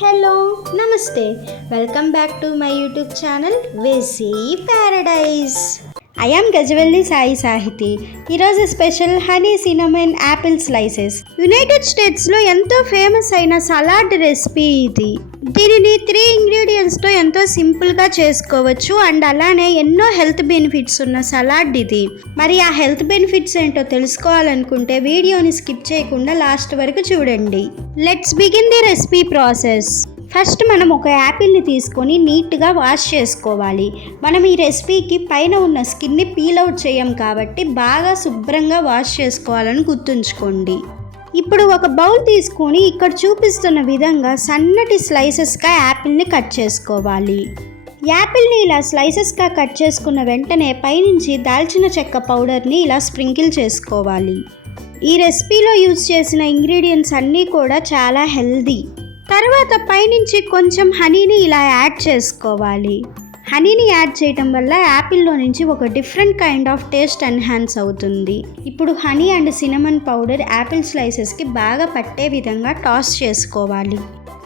Hello namaste welcome back to my YouTube channel వెసీ paradise. I am Gajavelli Sai Sahiti. ఈరోజు special honey cinnamon apple slices. United స్టేట్స్లో ఎంతో famous అయిన salad recipe ఇది. దీనిని 3 ఇంగ్రీడియంట్స్తో ఎంతో సింపుల్గా చేసుకోవచ్చు అండ్ అలానే ఎన్నో హెల్త్ బెనిఫిట్స్ ఉన్న సలాడ్ ఇది. మరి ఆ హెల్త్ బెనిఫిట్స్ ఏంటో తెలుసుకోవాలనుకుంటే వీడియోని స్కిప్ చేయకుండా లాస్ట్ వరకు చూడండి. Let's begin the recipe process. First మనం ఒక యాపిల్ని తీసుకొని నీట్గా వాష్ చేసుకోవాలి. మనం ఈ రెసిపీకి పైన ఉన్న స్కిన్ని పీల్ అవుట్ చేయం కాబట్టి బాగా శుభ్రంగా వాష్ చేసుకోవాలని గుర్తుంచుకోండి. ఇప్పుడు ఒక బౌల్ తీసుకొని ఇక్కడ చూపిస్తున్న విధంగా సన్నటి స్లైసెస్గా యాపిల్ని కట్ చేసుకోవాలి. యాపిల్ని ఇలా స్లైసెస్గా కట్ చేసుకున్న వెంటనే పైనుంచి దాల్చిన చెక్క పౌడర్ని ఇలా స్ప్రింకిల్ చేసుకోవాలి. ఈ రెసిపీలో యూజ్ చేసిన ఇంగ్రీడియంట్స్ అన్నీ కూడా చాలా హెల్దీ. తర్వాత పైనుంచి కొంచెం హనీని ఇలా యాడ్ చేసుకోవాలి. హనీని యాడ్ చేయటం వల్ల యాపిల్లో నుంచి ఒక different kind of taste enhance అవుతుంది. ఇప్పుడు honey and cinnamon powder apple స్లైసెస్కి బాగా పట్టే విధంగా టాస్ చేసుకోవాలి.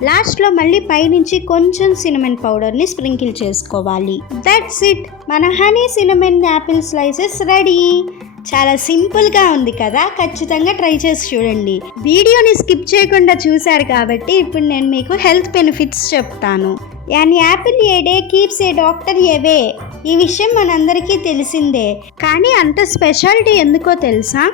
లాస్ట్లో మళ్ళీ పైనుంచి కొంచెం సినమన్ పౌడర్ని స్ప్రింకిల్ చేసుకోవాలి. దట్స్ ఇట్, మన honey cinnamon apple slices ready. చాలా సింపుల్గా ఉంది కదా, ఖచ్చితంగా ట్రై చేసి చూడండి. వీడియోని స్కిప్ చేయకుండా చూశారు కాబట్టి ఇప్పుడు నేను మీకు హెల్త్ బెనిఫిట్స్ చెప్తాను. An Apple A day keeps A doctor away. ఈ విషయం మనందరికీ తెలిసిందే, కానీ అంత స్పెషాలిటీ ఎందుకో తెలుసా?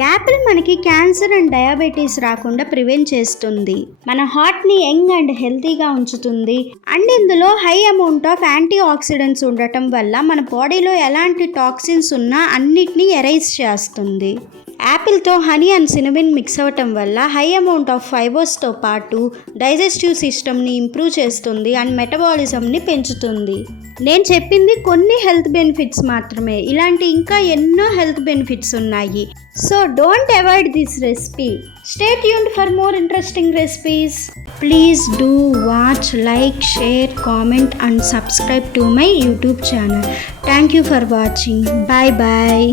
యాపిల్ మనకి క్యాన్సర్ అండ్ డయాబెటీస్ రాకుండా ప్రివెంట్ చేస్తుంది. మన హార్ట్ని యంగ్ అండ్ హెల్తీగా ఉంచుతుంది. అండ్ ఇందులో high amount of antioxidants ఉండటం వల్ల మన బాడీలో ఎలాంటి టాక్సిన్స్ ఉన్నా అన్నిటినీ ఎరైజ్ చేస్తుంది. యాపిల్తో హనీ అండ్ సినమన్ మిక్స్ అవ్వటం వల్ల హై అమౌంట్ ఆఫ్ ఫైబర్స్తో పాటు డైజెస్టివ్ సిస్టమ్ని ఇంప్రూవ్ చేస్తుంది అండ్ మెటబాలిజంని పెంచుతుంది. నేను చెప్పింది కొన్ని హెల్త్ బెనిఫిట్స్ మాత్రమే, ఇలాంటి ఇంకా ఎన్నో హెల్త్ బెనిఫిట్స్ ఉన్నాయి. So don't avoid this recipe. Stay tuned for more interesting recipes. Please do watch, like, share, comment and subscribe to my YouTube channel. Thank you for watching. Bye bye.